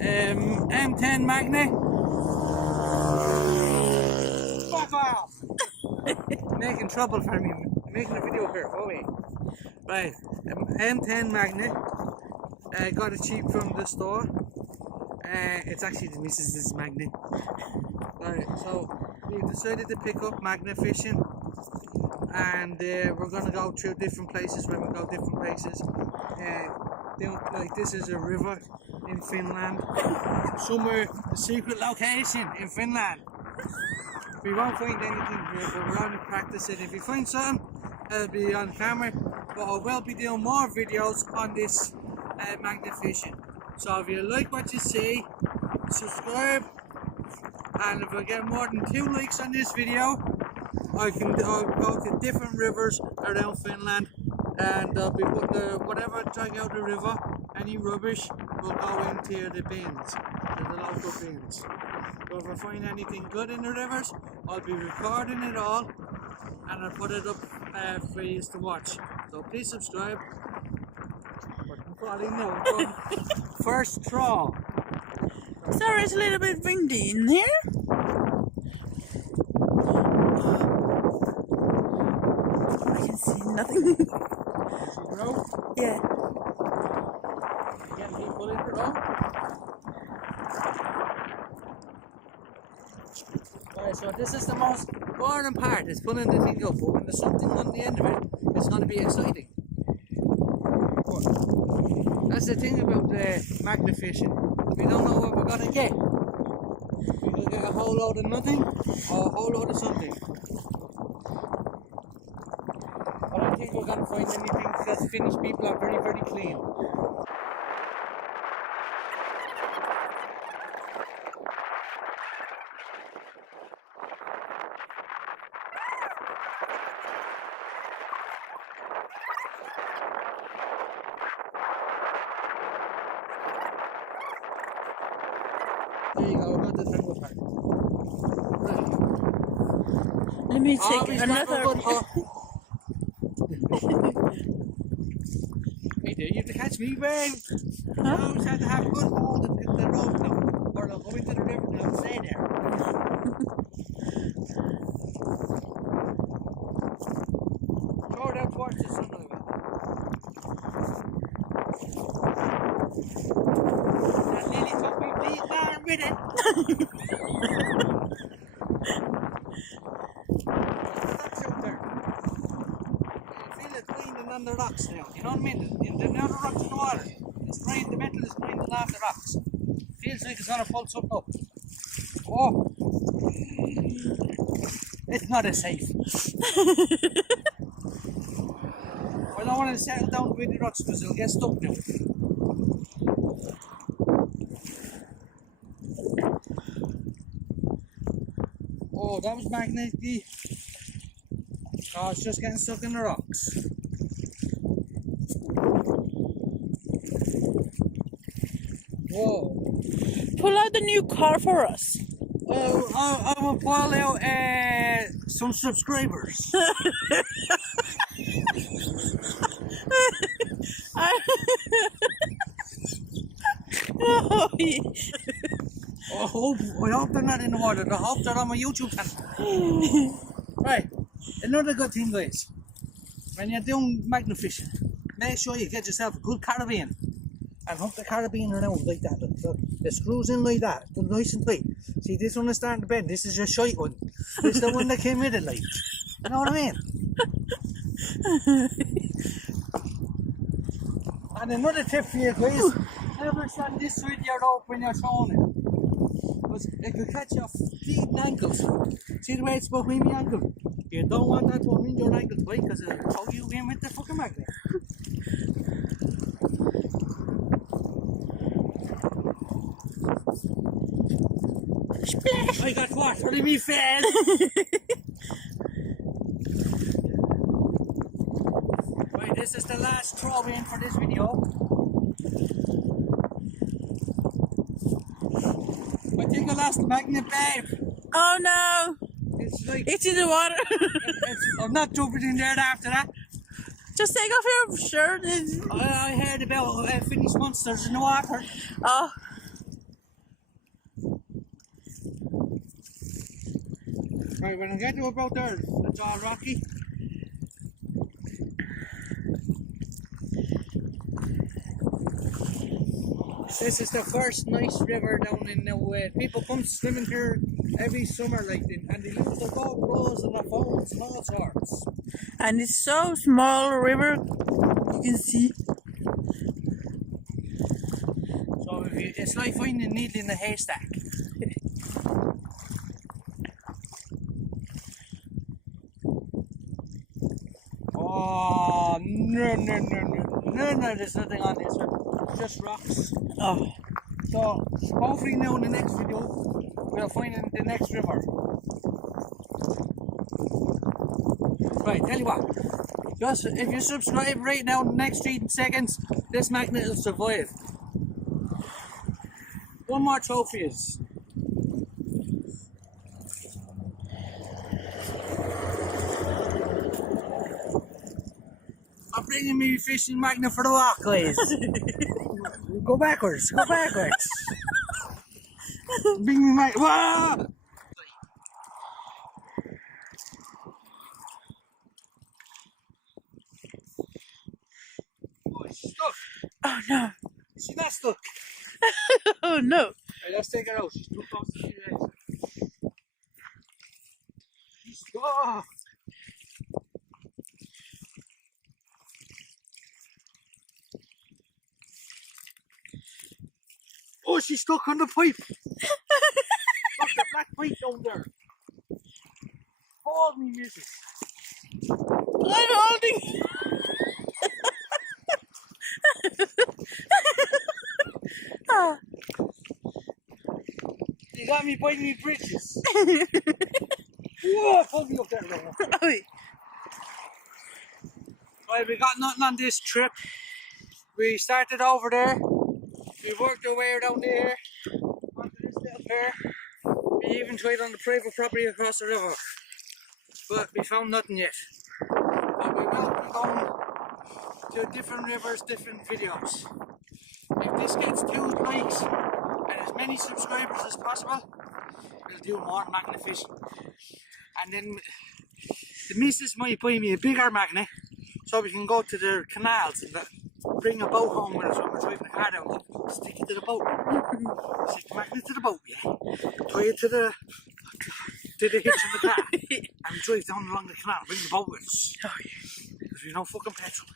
M10 magnet. Fuck off! Making trouble for me. I'm making a video here. Oh wait. Right, M10 magnet. Got it cheap from the store. It's actually the missus's magnet. Right, so we decided to pick up magnet fishing, and we're gonna go through different places. When we go different places, like this is a river in Finland, somewhere a secret location in Finland. We won't find anything here, but we're only practicing. If we find something, it'll be on camera. But I will be doing more videos on this magnet fishing. So if you like what you see, subscribe, and if I get more than 2 likes on this video, I'll go to different rivers around Finland, and I'll be putting whatever I drag out the river, any rubbish will go into the bins, to the local bins. So if I find anything good in the rivers, I'll be recording it all, and I'll put it up for you to watch. So please subscribe. First throw. Sorry, it's a little bit windy in here. I can see nothing. Yeah. Again, people in the row. Right, so this is the most boring part, is pulling the thing up, but when there's something on the end of it, it's going to be exciting. That's the thing about the magnet fishing. We don't know what we're going to get. We could get a whole load of nothing or a whole load of something. I don't think we're going to find anything because Finnish people are very, very clean. There you go, we got the tango part. Right. Let me take another. Hey there, you have to catch me, babe. Huh? You always have to have a good hold of the rope now, or they'll go into the river and they'll stay there. Throw it out towards the sun a little bit. That nearly took me bleeding arm with it. That's out there. You feel it grinding on the rocks now, you know what I mean? Now the rocks in the water. It's grinding, the metal is grinding off the rocks. Feels like it's gonna pull something up. Oh! It's not as safe. I don't want to settle down with the rocks because it'll get stuck now. Oh, that was magnetic. Oh, it's just getting stuck in the rocks. Whoa. Pull out the new car for us. Oh, I will pull out some subscribers. Oh, yeah. I hope they're not in the water. I hope they're on my YouTube channel. Right, another good thing, guys. When you're doing magnet fishing, make sure you get yourself a good carabiner and hook the carabiner around like that. Look, the screws in like that, they're nice and tight. See, this one is starting to bend. This is your shite one. This is the one that came with it, like. You know what I mean? And another tip for you guys, never stand this side of your rope when you're throwing it. Because it could catch your feet and ankles. See the way it's behind my ankle? You don't want that behind your ankles, right? Because it'll throw you in with the fucking magnet. Splash! I got water in me face! Right, this is the last throw in for this video. I think I lost the magnet, babe. Oh no! It's like It's in the water. I'm not jumping in there after that. Just take off your shirt. I heard about Finnish monsters in the water. Oh, Right, when I get to about there, it's all rocky. This is the first nice river down in Norway. People come swimming here every summer, like, and they lose their boat rows and their phones and all sorts. And it's so small river, you can see. So it's like finding a needle in a haystack. Oh, no, there's nothing on this one. It's just rocks. Oh, So, hopefully now in the next video, we'll find the next river. Right, tell you what, just if you subscribe right now in the next 3 seconds, this magnet will survive. One more trophy is. I'm bringing me fishing magnet for the walk, guys. Go backwards, go backwards. Bring me my. Whoa! Oh, it's stuck. oh no. She's not stuck. Oh no. Right, let's take her out. She's too close to the edge. She's stuck. Oh, she's stuck on the pipe. Look, the black pipe down there. Hold me, missus. I'm holding. Ah. You got me biting me britches. Whoa, pull me up there, Rona. Oi. Right, we got nothing on this trip. We started over there. We worked our way down there. Onto this little pier. We even tried on the private property across the river. But we found nothing yet. But we will be going to different rivers, different videos. If this gets 2 likes and as many subscribers as possible, we'll do more magnet fishing. And then the missus might buy me a bigger magnet so we can go to the canals and bring a boat home with us when we're driving the car down. Stick it to the boat. Stick the magnet to the boat, yeah. Tie it to the hitch in the car. And drive down along the canal, bring the boat with us. Oh yeah. Because we've no fucking petrol.